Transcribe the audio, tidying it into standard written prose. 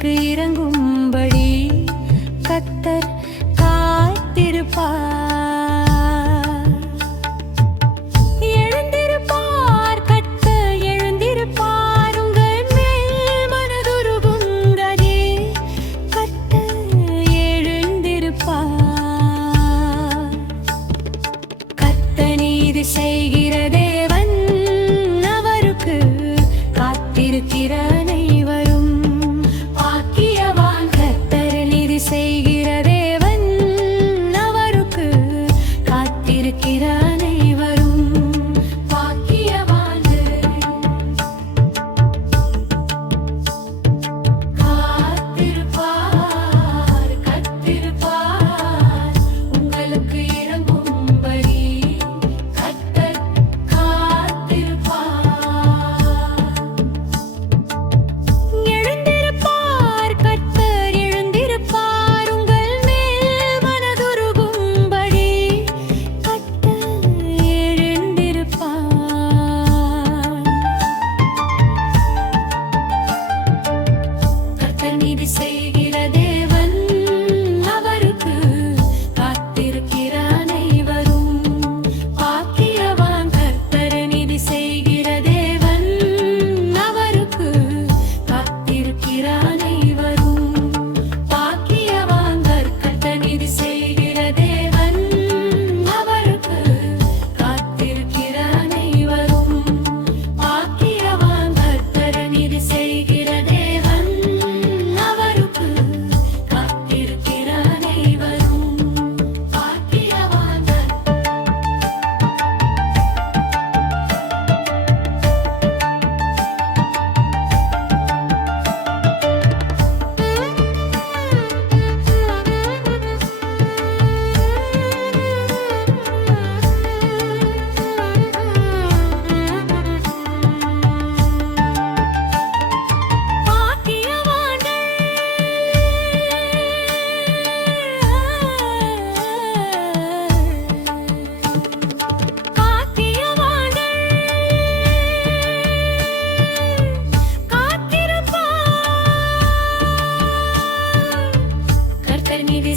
உங்களுக்கு இறங்கும்படி கர்த்தர் காத்திருப்பார். எழுந்திருப்பார், கர்த்தர் எழுந்திருப்பார், உங்கள் மேல் மனதுருகுங்கதே கர்த்தர் எழுந்திருப்பார். கர்த்தர் நீதி செய்கிற தேவன், அவருக்கு காத்திருக்கிற அனைவரும் பாக்கியவான். கர்த்தர் நீதி செய்கிற தேவன், அவருக்கு காத்திருக்கிற அனைவரும் பாக்கியவான்கள். காத்திருப்பார், கர்த்தர் உங்களுக்கு இறங்கும்படி கர்த்தர் காத்திருப்பார். எழுந்திருப்பார், கர்த்தர் எழுந்திருப்பார், உங்கள் மேல் மனதுருகும்படி கர்த்தர் எழுந்திருப்பார். கர்த்தர் நீதி செய்கிற தேவன், அவருக்கு காத்திருக்கிற அனைவரும் பாக்கியவான். கர்த்தர் நீதி செய்கிற தேவன், அவருக்கு காத்திருக்கிற அனைவரும் பாக்கியவான். கர்த்தர் நீதி செய்கிற தேவன், அவருக்கு காத்திருக்கிற அனைவரும் பாக்கியவான். கர்த்தர் நீதி செய்கிற தேவன், அவருக்கு காத்திருக்கிற அனைவரும் பாக்கியவான்கள். கர்த்தர் நீதி